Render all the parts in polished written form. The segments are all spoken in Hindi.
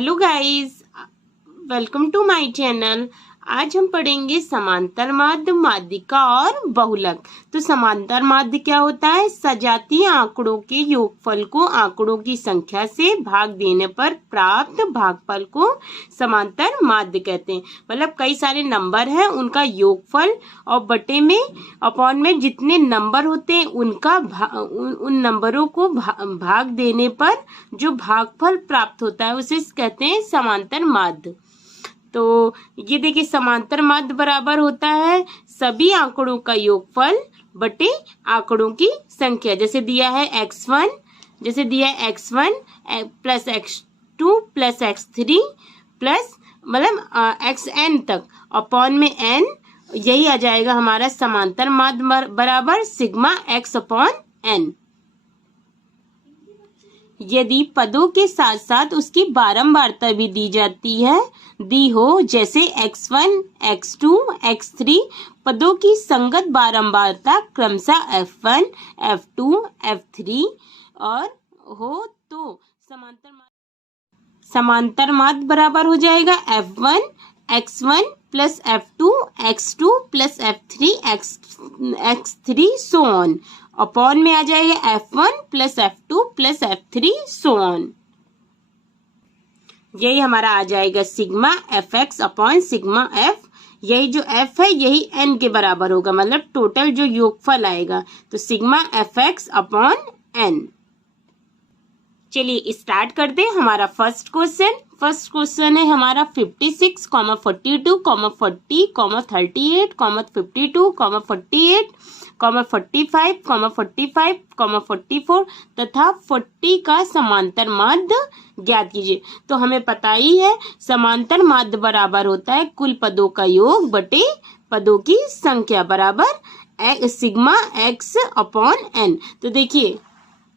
Hello guys, welcome to my channel. आज हम पढ़ेंगे समांतर माध्य, माध्यिका और बहुलक। तो समांतर माध्य क्या होता है? सजातीय आंकड़ों के योगफल को आंकड़ों की संख्या से भाग देने पर प्राप्त भागफल को समांतर माध्य कहते हैं। मतलब कई सारे नंबर हैं, उनका योगफल और बटे में अपॉन में जितने नंबर होते हैं उनका उन नंबरों को भाग देने पर जो भागफल प्राप्त होता है उसे कहते हैं समांतर माध्य। तो ये देखिए, समांतर माध्य बराबर होता है सभी आंकड़ों का योगफल बटे आंकड़ों की संख्या। जैसे दिया है x1, जैसे दिया है x1 plus x2 plus x3 plus मतलब xn तक अपॉन में n, यही आ जाएगा हमारा समांतर माध्य बराबर सिग्मा x अपॉन n। यदि पदों के साथ साथ उसकी बारंबारता भी दी हो, जैसे x1, x2, x3 पदों की संगत बारंबारता क्रमशः f1, f2, f3 और हो तो समांतर माध्य बराबर हो जाएगा f1 x1 plus f2 x2 plus f3 x3 so on. Upon में आ जाएगा f1 plus f2 plus f3 so on. यही हमारा आ जाएगा sigma fx upon sigma f। यही जो f है यही n के बराबर होगा, मतलब टोटल जो योगफल आएगा, तो सिग्मा fx अपॉन n। चलिए स्टार्ट करते हैं हमारा फर्स्ट क्वेश्चन है हमारा 56, 42, 40, 38, 52, 48, 45, 45, 44 तथा 40 का समांतर माध्य ज्ञात कीजिए। तो हमें पता ही है समांतर माध्य बराबर होता है कुल पदों का योग बटे पदों की संख्या बराबर सिग्मा x अपॉन n। तो देखिए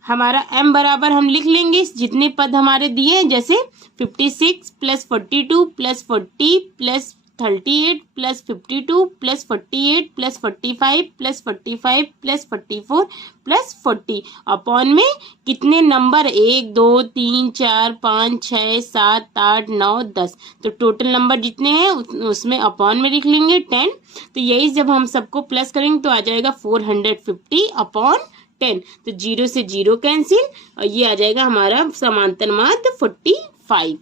हमारा m बराबर हम लिख लेंगे जितने पद हमारे दिए हैं, जैसे 56 plus 42 plus 40 plus 38 plus 52 plus 48 plus 45 plus 45 plus 44 plus 40 upon में कितने नंबर 1 2 3 4 5 6 7 8 9 10। तो टोटल नंबर जितने हैं उसमें अपॉन में लिख लेंगे 10। तो यही जब हम सबको प्लस करेंगे तो आ जाएगा 450 अपॉन 10। तो 0 से 0 कैंसिल और ये आ जाएगा हमारा समांतर माध्य 45।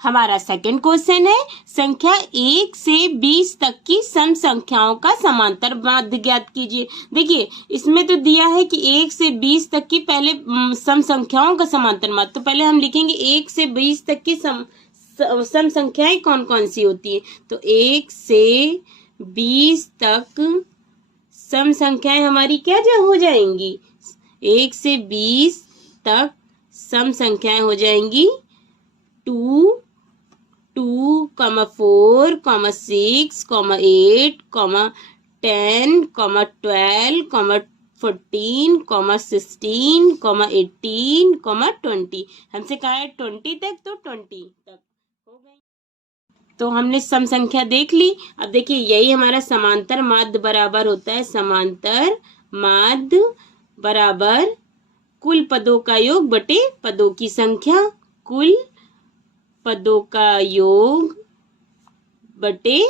हमारा सेकंड क्वेश्चन है संख्या 1 से 20 तक की सम संख्याओं का समांतर माध्य ज्ञात कीजिए। देखिए इसमें तो दिया है कि 1 से 20 तक की पहले सम संख्याओं का समांतर माध्य, तो पहले हम लिखेंगे 1 से 20 तक की सम संख्याएं कौन कौन सी होती है। तो 1 से 20 तक सम संख्याएं हमारी क्या हो जाएंगी, 1 से 20 तक सम संख्याएं हो जाएंगी 2, 2, 4, 6, 8, 10, 12, 14, 16, 18, 20। हमसे कहा है 20 तक, तो 20 तक हो गई। तो हमने सम संख्या देख ली। अब देखिए यही हमारा समांतर माध्य बराबर होता है समांतर माध्य बराबर कुल पदों का योग बटे पदों की संख्या। कुल पदों का योग बटे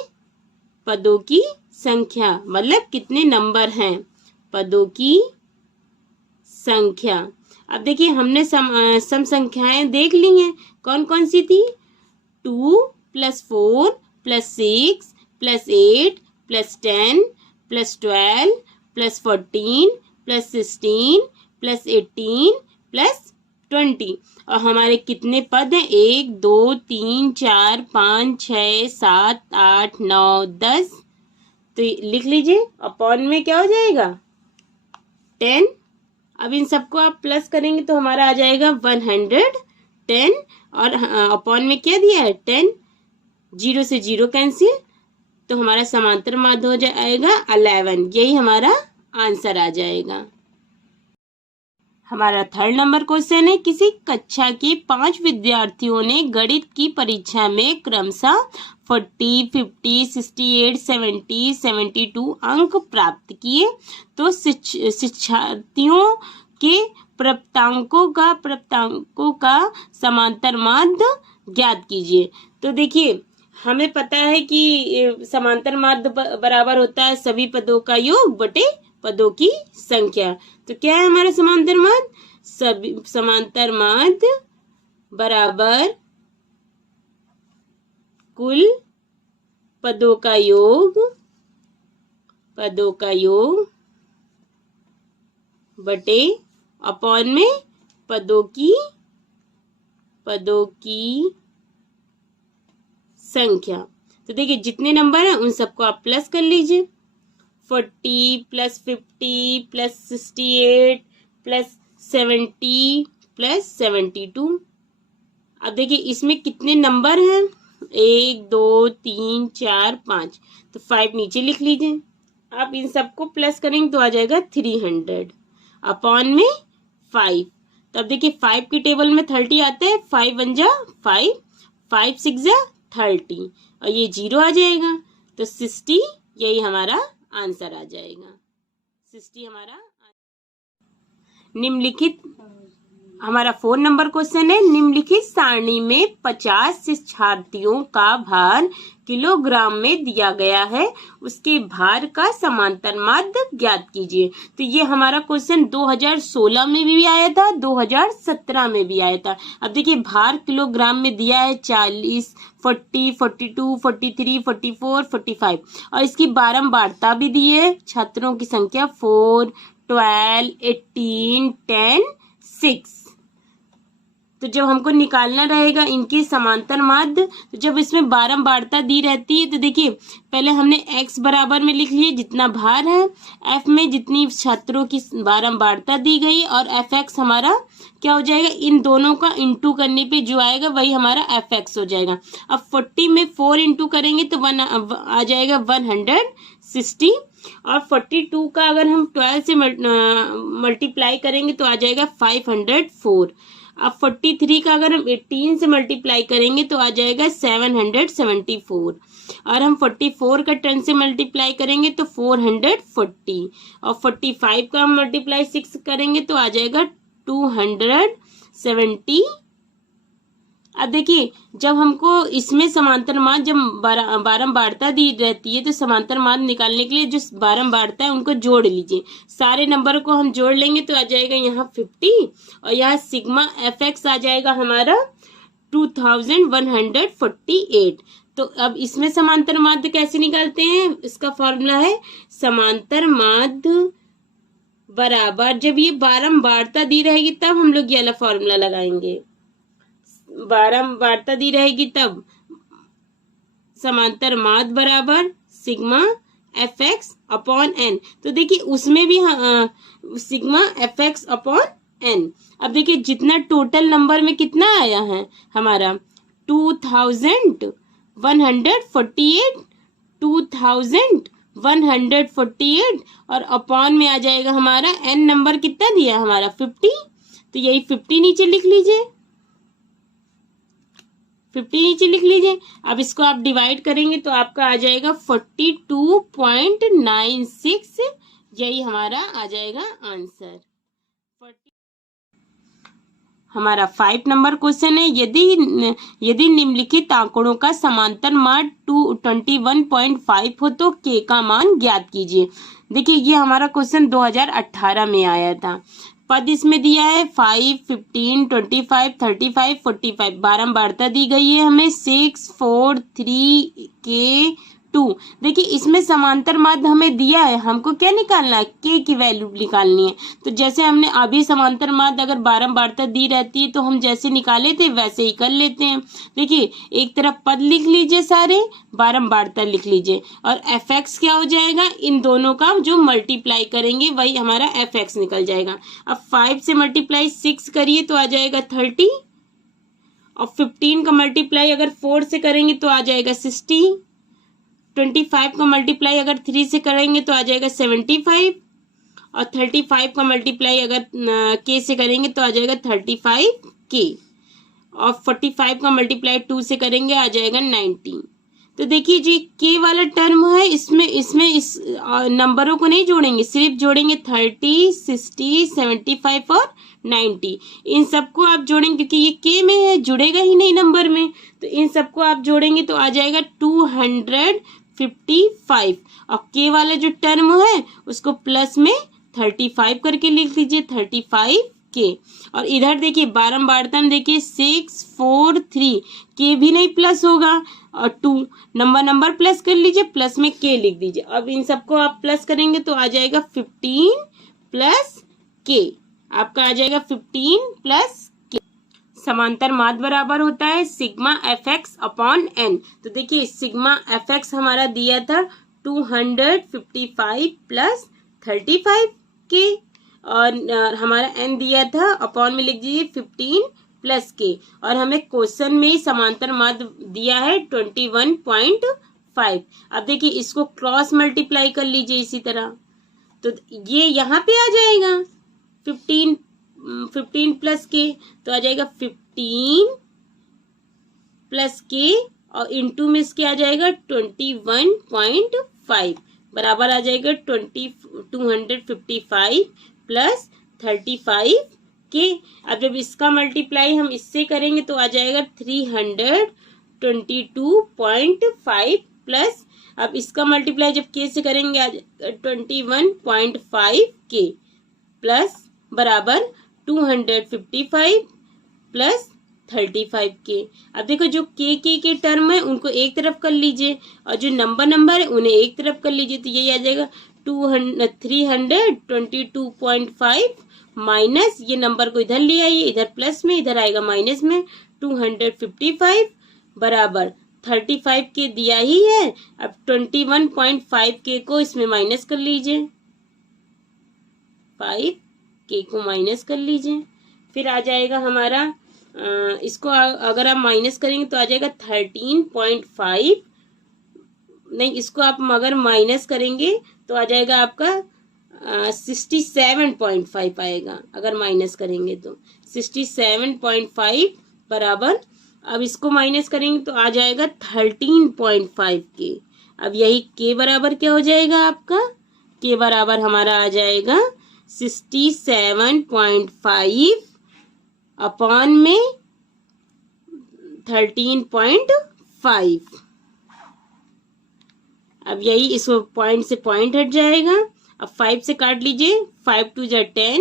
पदों की संख्या, मतलब कितने नंबर हैं पदों की संख्या। अब देखिए हमने सम संख्याएं देख ली हैं, कौन कौन सी थी, 2 plus 4 plus 6 plus 8 plus 10 plus 12 plus 14 plus 16 plus 18 plus 20। और हमारे कितने पद हैं, 1 2 3 4 5 6 7 8 9 10। तो लिख लीजिए अपॉन में क्या हो जाएगा 10। अब इन सबको आप प्लस करेंगे तो हमारा आ जाएगा 110 और अपॉन में क्या दिया है 10। 0 से 0 कैंसिल, तो हमारा समांतर माध्य हो जाएगा 11। यही हमारा आंसर आ जाएगा। हमारा थर्ड नंबर क्वेश्चन है किसी कक्षा के 5 विद्यार्थियों ने गणित की परीक्षा में क्रमशः 40, 50, 68, 70, 72 अंक प्राप्त किए। तो शिक्षार्थियों के प्रप्तांकों का समांतर माध्य ज्ञात कीजिए। तो देखिए हमें पता है कि समांतर माध्य बराबर होता है सभी पदों का योग बटे पदों की संख्या। तो क्या है हमारा समांतर माध्य? सभी समांतर माध्य बराबर कुल पदों का योग बटे अपॉन में पदों की संख्या। तो देखिए जितने नंबर हैं उन सबको आप प्लस कर लीजिए। 40 प्लस 50 प्लस 68 प्लस 70 प्लस 72। अब देखिए इसमें कितने नंबर हैं? 1 2 3 4 5। तो 5 नीचे लिख लीजिए। आप इन सबको प्लस करेंगे तो आ जाएगा 300 अपॉन में 5। तो अब देखिए 5 की टेबल में 30 आता है। 5 1 जा 5, 5 6 जा 30 और ये 0 आ जाएगा। तो 60 यही हमारा आंसर आ जाएगा। 60 हमारा निम्नलिखित हमारा 4 नंबर क्वेश्चन है। निम्नलिखित सारणी में 50 शिक्षार्थियों का भार किलोग्राम में दिया गया है, उसके भार का समांतर माध्य ज्ञात कीजिए। तो ये हमारा क्वेश्चन 2016 में भी आया था, 2017 में भी आया था। अब देखिए भार किलोग्राम में दिया है 40, 40, 42, 43, 44, 45 और इसकी बारंबारता भी दी है। छात्रों की संख्या 4, 12, 18, 10, 6। तो जब हमको निकालना रहेगा इनके समांतर माध्य, तो जब इसमें बारंबारता दी रहती है तो देखिए पहले हमने x बराबर में लिख लिए जितना भार है, f में जितनी छात्रों की बारंबारता दी गई और fx हमारा क्या हो जाएगा, इन दोनों का इंटू करने पे जो आएगा वही हमारा fx हो जाएगा। अब 40 में 4 इंटू करेंगे तो आ जाएगा 160 और 42 का अगर हम 12 से मल्टीप्लाई करेंगे तो आ जाएगा 504। अब 43 का अगर हम 18 से मल्टीप्लाई करेंगे तो आ जाएगा 774 और हम 44 का 10 से मल्टीप्लाई करेंगे तो 440 और 45 का हम मल्टीप्लाई 6 करेंगे तो आ जाएगा 270। अब देखिए जब हमको इसमें समांतर मान जब बारंबारता दी रहती है तो समांतर मान निकालने के लिए जो बारंबारता है उनको जोड़ लीजिए। सारे नंबर को हम जोड़ लेंगे तो आ जाएगा यहाँ 50 और यहाँ सिग्मा fx आ जाएगा हमारा 2148। तो अब इसमें समांतर माध्य कैसे निकालते हैं? इसका फॉर्मूला है समांतर माध्य बराबर, जब ये बारंबारता दी रहेगी तब हम लोग ये वाला फॉर्मूला लगाएंगे। बारंबारता दी रहेगी तब समांतर माध्य बराबर सिग्मा fx अपॉन n। तो देखिए उसमें भी सिग्मा fx अपॉन n। अब देखिए जितना टोटल नंबर में कितना आया है हमारा 2148 और अपॉन में आ जाएगा हमारा n नंबर कितना दिया हमारा 50। तो यही 50 नीचे लिख लीजिए, 50 नीचे लिख लीजिए। अब इसको आप डिवाइड करेंगे तो आपका आ जाएगा 42.96। यही हमारा आ जाएगा आंसर। हमारा 5 नंबर क्वेश्चन है। यदि निम्नलिखित आंकड़ों का समांतर मान 21.5 हो तो k का मान ज्ञात कीजिए। देखिए ये हमारा क्वेश्चन 2018 में आया था। पद इसमें दिया है 5, 15, 25, 35, 45। बारंबारता दी गई है हमें 6, 4, 3, k, 2। देखिए इसमें समांतर माध्य हमें दिया है, हमको क्या निकालना है, k की वैल्यू निकालनी है। तो जैसे हमने अभी समांतर माध्य अगर बारंबारता दी रहती है तो हम जैसे निकाले थे वैसे ही कर लेते हैं। देखिए एक तरफ पद लिख लीजिए, सारे बारंबारता लिख लीजिए और fx क्या हो जाएगा, इन दोनों का जो मल्टीप्लाई करेंगे वही हमारा fx निकल जाएगा। अब 5 से मल्टीप्लाई 6 करिए तो आ जाएगा 30 और 15 का मल्टीप्लाई अगर 4 से करेंगे तो आ जाएगा 60। 25 का मल्टीप्लाई अगर 3 से करेंगे तो आ जाएगा 75 और 35 का मल्टीप्लाई अगर k से करेंगे तो आ जाएगा 35k और 45 का मल्टीप्लाई 2 से करेंगे आ जाएगा 90। तो देखिए जो के वाला टर्म है इसमें इसमें इस नंबरों को नहीं जोड़ेंगे, सिर्फ जोड़ेंगे 30, 60, 75 और 90। इन सबको आप जोड़ेंगे क्योंकि ये के में है, जुड़ेगा ही नहीं नंबर में, तो इन सबको आप जोड़ेंगे तो आ जाएगा 255। और के वाला जो टर्म है उसको प्लस में 35 करके लिख दीजिए, 35 के। और इधर देखिए बारंबारता में देखिए 6, 4, 3, के भी नहीं प्लस होगा, और 2 नंबर प्लस कर लीजिए, प्लस में के लिख दीजिए। अब इन सबको आप प्लस करेंगे तो आ जाएगा 15 प्लस के, आपका आ जाएगा 15 प्लस के। समांतर माध्य बराबर होता है sigma f x upon n. तो देखिए सिग्मा एफ एक्स हमारा दिया था 255 प्लस 35 के, और हमारा एन दिया था अपॉन में लिख दीजिए 15 प्लस के, और हमें क्वेश्चन में ही समांतर माध्य दिया है 21.5। अब देखिए इसको क्रॉस मल्टीप्लाई कर लीजिए इसी तरह, तो ये यहाँ पे आ जाएगा 15 प्लस के, तो आ जाएगा 15 प्लस के और इंटू में इसके आ जाएगा 21.5 बराबर आ जाएगा 255 प्लस 35 के। अब जब इसका मल्टीप्लाई हम इससे करेंगे तो आ जाएगा 322.5 प्लस, अब इसका मल्टीप्लाई जब के से करेंगे आ जाएगा 21.5 के प्लस बराबर 255 प्लस 35 के। अब देखो जो के टर्म है उनको एक तरफ कर लीजिए और जो नंबर है उन्हें एक तरफ कर लीजिए, तो यही आ जाएगा 322.5 माइनस ये नंबर को इधर ले आइए, इधर प्लस में इधर आएगा माइनस में 255 बराबर 35 के दिया ही है। अब 21.5 के को इसमें माइनस कर लीजिए, 5 के को माइनस कर लीजिए, फिर आ जाएगा हमारा इसको अगर आप माइनस करेंगे तो आ जाएगा 13.5, नहीं इसको आप अगर माइनस करेंगे तो आ जाएगा आपका 67.5 आएगा, अगर माइनस करेंगे तो 67.5 बराबर, अब इसको माइनस करेंगे तो आ जाएगा 13.5 के। अब यही के बराबर क्या हो जाएगा आपका, के बराबर हमारा आ जाएगा 67.5 अपॉन में 13.5। अब यही इस पॉइंट से पॉइंट हट जाएगा, अब 5 से काट लीजिए, 5 2 जा 10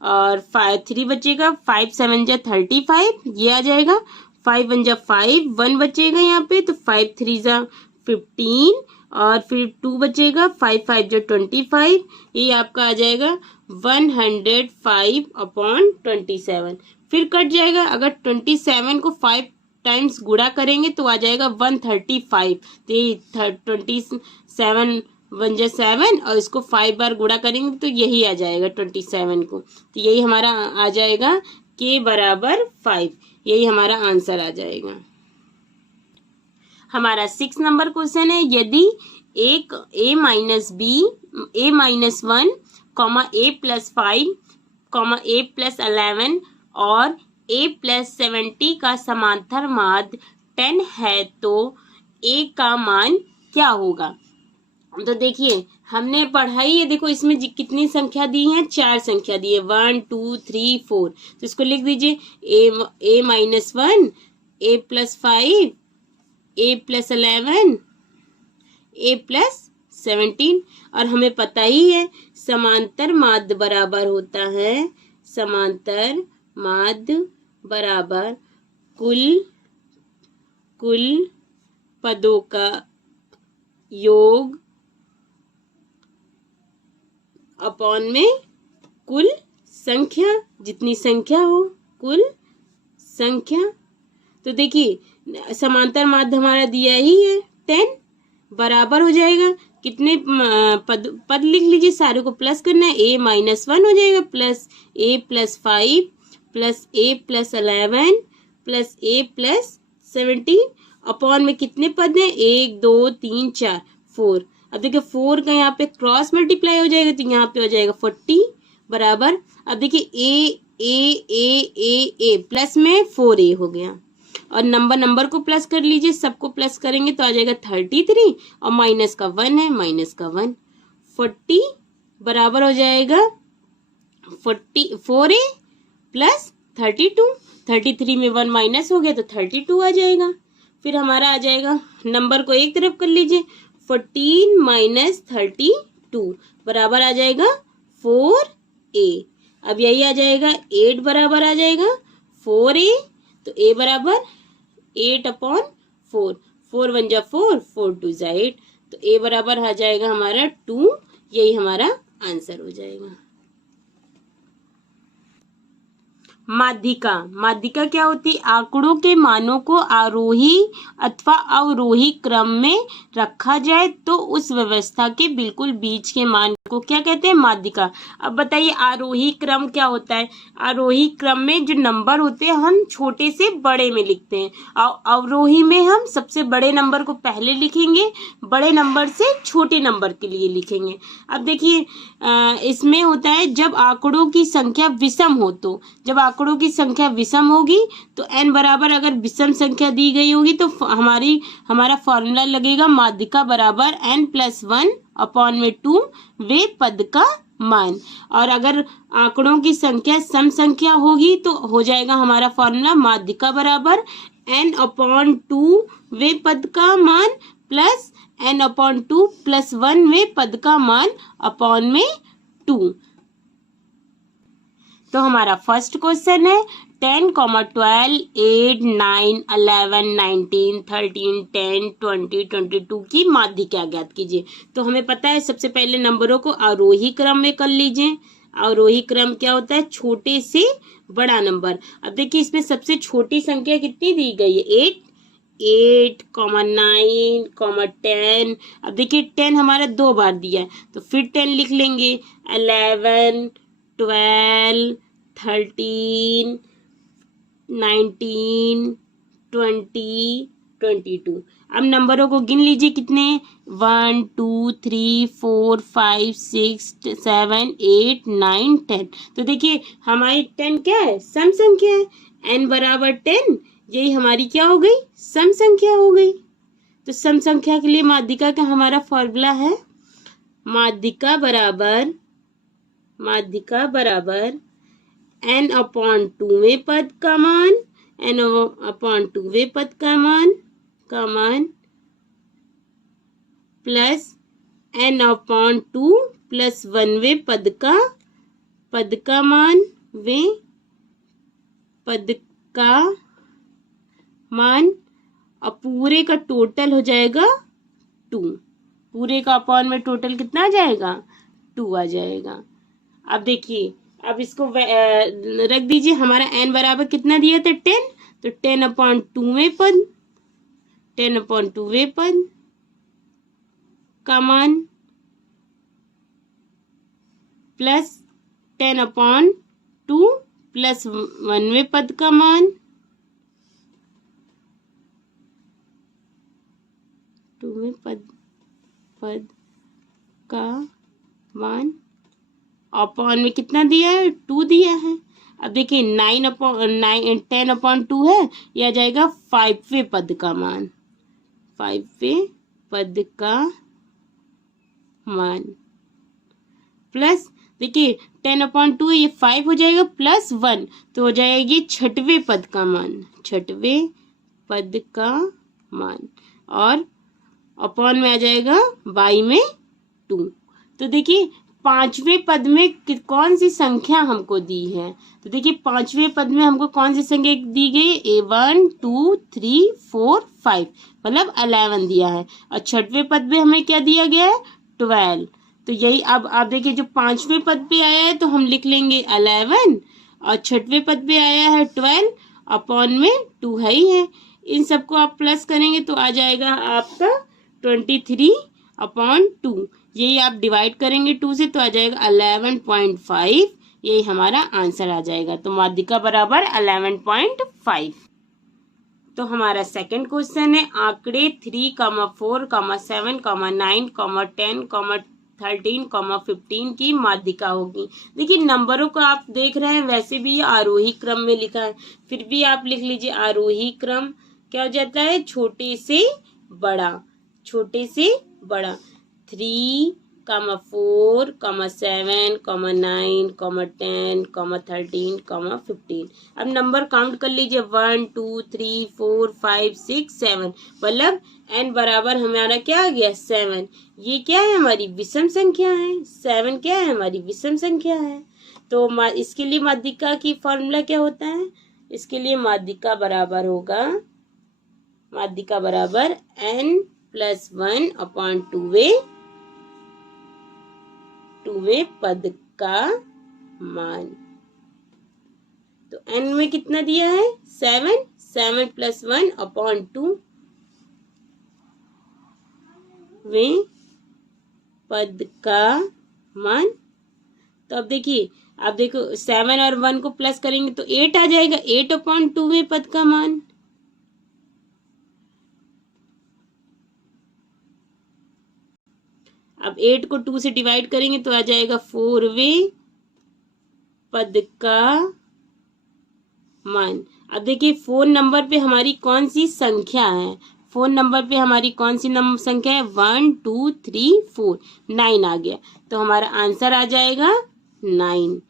और 3 बचेगा, 5 7 जा 35 ये आ जाएगा, 5 1 जा 5 1 बचेगा यहाँ पे, तो 5 3 जा 15 और फिर 2 बचेगा, 5 5 जा 25, ये आपका आ जाएगा 105 अपॉन 27। फिर कट जाएगा, अगर 27 को 5 टाइम्स गुणा करेंगे तो आ जाएगा 135, तो ये 27 1 जा 7 और इसको 5 बार गुणा करेंगे तो यही आ जाएगा 27 को, तो यही हमारा आ जाएगा के बराबर 5, यही हमारा आंसर आ जाएगा। हमारा 6 नंबर क्वेश्चन है, यदि एक a minus one comma a plus 5 comma a plus 11 और a प्लस 70 का समांतर माध्य 10 है तो a का मान क्या होगा। तो देखिए हमने पढ़ाई है, देखो इसमें कितनी संख्या दी है, 4 संख्या दी है, 1 2 3 4, तो इसको लिख दीजिए a minus 1, a plus 5, a plus 11, a plus 17। और हमें पता ही है समांतर माध्य बराबर होता है, समांतर माध्य बराबर कुल पदों का योग अपॉन में कुल संख्या, जितनी संख्या हो कुल संख्या। तो देखिए समांतर माध्य हमारा दिया ही है 10 बराबर हो जाएगा, कितने पद लिख लीजिए, सारे को प्लस करना है, a माइनस 1 हो जाएगा plus a plus 5 plus a plus 11 plus a plus 17 upon में कितने पद हैं, 1 2 3 4 4। अब देखिए 4 का यहाँ पे क्रॉस मल्टीप्लाई हो जाएगा तो यहाँ पे हो जाएगा 40 बराबर, अब देखिए a प्लस में 4a हो गया, और नंबर को प्लस कर लीजिए, सबको प्लस करेंगे तो आ जाएगा 33 और माइनस का 1 है, माइनस का 1, 40 बराबर हो जाएगा 4a प्लस 32। 33 में 1 माइनस हो गया तो 32 आ जाएगा। फिर हमारा आ जाएगा, नंबर को एक तरफ कर लीजिए, 14 माइनस 32 बराबर आ जाएगा 4a। अब यही आ जाएगा 8 बराबर आ जाएगा 4a, तो a बराबर 8/4, 4 1 जा 4, 4 2 जा 8, तो a बराबर आ जाएगा हमारा 2। यही हमारा आंसर हो जाएगा। माध्यिका, माध्यिका क्या होती है? आंकड़ों के मानों को आरोही अथवा अवरोही क्रम में रखा जाए तो उस व्यवस्था के बिल्कुल बीच के मान को क्या कहते हैं? माध्यिका। अब बताइए आरोही क्रम क्या होता है? आरोही क्रम में जो नंबर होते हैं हम छोटे से बड़े में लिखते हैं, और अवरोही में हम सबसे बड़े नंबर को पहले लिखेंगे, बड़े नंबर से छोटे नंबर के लिए लिखेंगे। अब देखिए इसमें होता है जब आंकड़ों की संख्या विषम हो, तो जब आंकड़ों की संख्या विषम होगी तो n बराबर अगर विषम संख्या दी गई होगी तो हमारा फॉर्मूला लगेगा माध्यिका बराबर n+1/2 वे पद का मान। और अगर आंकड़ों की संख्या सम संख्या होगी तो हो जाएगा हमारा फॉर्मूला माध्यिका बराबर n/2 वे पद का मान प्लस n/2 + 1 वे पद का मान अपॉन में 2। तो हमारा फर्स्ट क्वेश्चन है 10, 12, 8, 9, 11, 19, 13, 10, 20, 22 की माध्यिका ज्ञात कीजिए। तो हमें पता है सबसे पहले नंबरों को आरोही क्रम में कर लीजिए। आरोही क्रम क्या होता है? छोटे से बड़ा नंबर। अब देखिए इसमें सबसे छोटी संख्या कितनी दी गई है? 8, 9, 10। अब देखिए 10 हमारा 2 बार दिया है तो फिर 10 लिख लेंगे, 11, 12, 13, 19, 20, 22। अब नंबरों को गिन लीजिए कितने? 1, 2, 3, 4, 5, 6, 7, 8, 9, 10। तो देखिए हमारी 10 क्या है? सम संख्या है। n बराबर 10, यही हमारी क्या हो गई? सम संख्या हो गई। तो सम संख्या के लिए माध्यिका का हमारा फॉर्मूला है माध्यिका बराबर n/2 में पद का मान, n/2 में पद का मान प्लस n/2 + 1 वे पद का मान, वे पद का मान, और पूरे का टोटल हो जाएगा 2। पूरे का अपॉन में टोटल कितना आ जाएगा? 2 आ जाएगा। अब देखिए अब इसको रख दीजिए। हमारा n बराबर कितना दिया था? 10, तो 10/2 में पद, 10/2 वे पद का मान प्लस 10/2 + 1 वे पद का मान, 2 में पद का मान अपॉन में कितना दिया है? 2 दिया है। अब देखिए 10/2 है, यह आ जाएगा 5वें पद का मान, 5वें पद का मान प्लस देखिए 10/2 ये 5 हो जाएगा प्लस 1 तो हो जाएगी 6वें पद का मान, 6वें पद का मान, और अपॉन में आ जाएगा 22 में 2। तो देखिए 5वें पद में कौन सी संख्या हमको दी है? तो देखिए 5वें पद में हमको कौन सी संख्या दी गई? 1, 2, 3, 4, 5 मतलब 11 दिया है। और 6वें पद में हमें क्या दिया गया है? 12। तो यही अब आप देखिए जो 5वें पद पे आया है तो हम लिख लेंगे 11, और 6वें पद पे आया है 12, अपॉन में 2 है ही है। इन सबको आप प्लस करेंगे तो आ जाएगा आपका 23/2। यही आप डिवाइड करेंगे 2 से तो आ जाएगा 11.5। यही हमारा आंसर आ जाएगा। तो माध्यिका बराबर 11.5। तो हमारा सेकंड क्वेश्चन है आंकड़े 3, 4, 7, 9, 10, 13, 15 की माध्यिका होगी। देखिए नंबरों को आप देख रहे हैं, वैसे भी ये आरोही क्रम में लिखा है, फिर भी आप लिख लीजिए आरोही क्रम क्या हो जाता है, छोटे से बड़ा, छोटे से बड़ा। 3, 4, 7, 9, 10, 13, 15। अब नंबर काउंट कर लीजिए 1 2 3 4 5 6 7, मतलब n बराबर हमारा क्या आ गया 7। ये क्या है, हमारी विषम संख्या है। 7 क्या है, हमारी विषम संख्या है। तो इसके लिए माध्यिका की फॉर्मूला क्या होता है, इसके लिए माध्यिका बराबर होगा, माध्यिका बराबर n+1/2 पद का मान। तो n में कितना दिया है 7, 7 + 1/2 पद का मान। तो अब देखिए, आप देखो 7 और 1 को प्लस करेंगे तो 8 आ जाएगा, 8/2 पद का मान। अब 8 को 2 से डिवाइड करेंगे तो आ जाएगा 4 पद का मान। अब देखिए फोन नंबर पे हमारी कौन सी संख्या है, फोन नंबर पे हमारी कौन सी संख्या है, 1 2 3 4, 9 आ गया। तो हमारा आंसर आ जाएगा 9,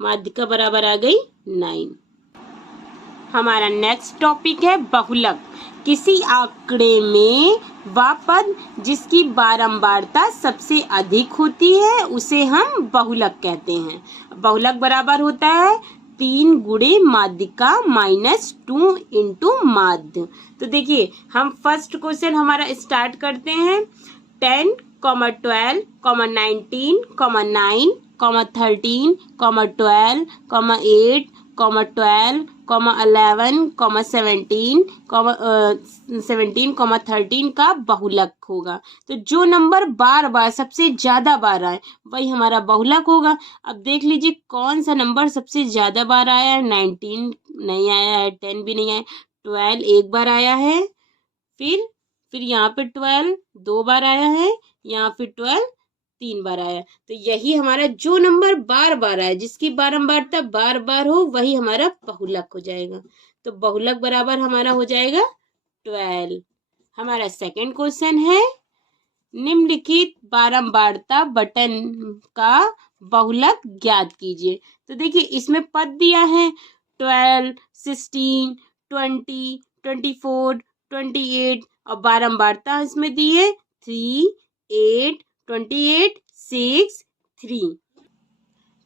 माध्यिका बराबर आ गई 9। हमारा नेक्स्ट टॉपिक है बहुलक। किसी आंकड़े में वह पद जिसकी बारंबारता सबसे अधिक होती है उसे हम बहुलक कहते हैं। बहुलक बराबर होता है 3 गुणे माध्यिका -2 इंटू माध्य। तो देखिए हम फर्स्ट क्वेश्चन हमारा स्टार्ट करते हैं। 10, 12, 19, 9, 13, 12, 8, 12, 11, 17, 13 का बहुलक होगा। तो जो नंबर बार बार सबसे ज्यादा बार आए वही हमारा बहुलक होगा। अब देख लीजिए कौन सा नंबर सबसे ज्यादा बार आया है। 19 नहीं आया है, 10 भी नहीं आया, 12 एक बार आया है, फिर यहाँ पे 12 2 बार आया है, यहाँ फिर 12 3 बार आया। तो यही हमारा जो नंबर बार बार आया, जिसकी बारंबारता बार बार हो, वही हमारा बहुलक हो जाएगा। तो बहुलक बराबर हमारा हो जाएगा 12। हमारा सेकंड क्वेश्चन है, निम्नलिखित बारंबारता बटन का बहुलक ज्ञात कीजिए। तो देखिए इसमें पद दिया है 12, 16, 20, 24, 28 और बारंबारता इसमें दी है 3, 8, 28, 6, 3।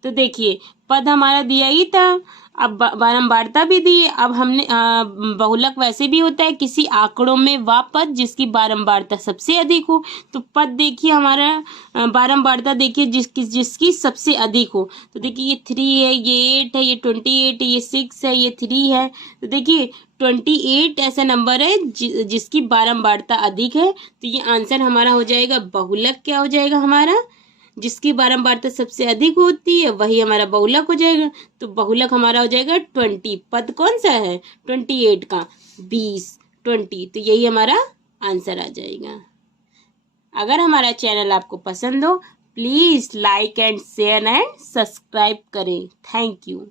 तो देखिए पद हमारा दिया ही था, अब बारंबारता भी दी है। अब हमने बहुलक वैसे भी होता है किसी आंकड़ों में वह पद जिसकी बारंबारता सबसे अधिक हो। तो पद देखिए हमारा बारंबारता देखिए जिसकी सबसे अधिक हो। तो देखिए ये 3 है, ये 8 है, ये 28 है, ये 6 है, ये 3 है। तो देखिए 28 ऐसा नंबर है जिसकी बारंबारता अधिक है। तो ये आंसर हमारा हो जाएगा बहुलक। क्या हो जाएगा हमारा, जिसकी बारंबारता सबसे अधिक होती है वही हमारा बहुलक हो जाएगा। तो बहुलक हमारा हो जाएगा 20। पद कौन सा है 28 का, 20, 20। तो यही हमारा आंसर आ जाएगा। अगर हमारा चैनल आपको पसंद हो please like and share and subscribe करें। Thank you.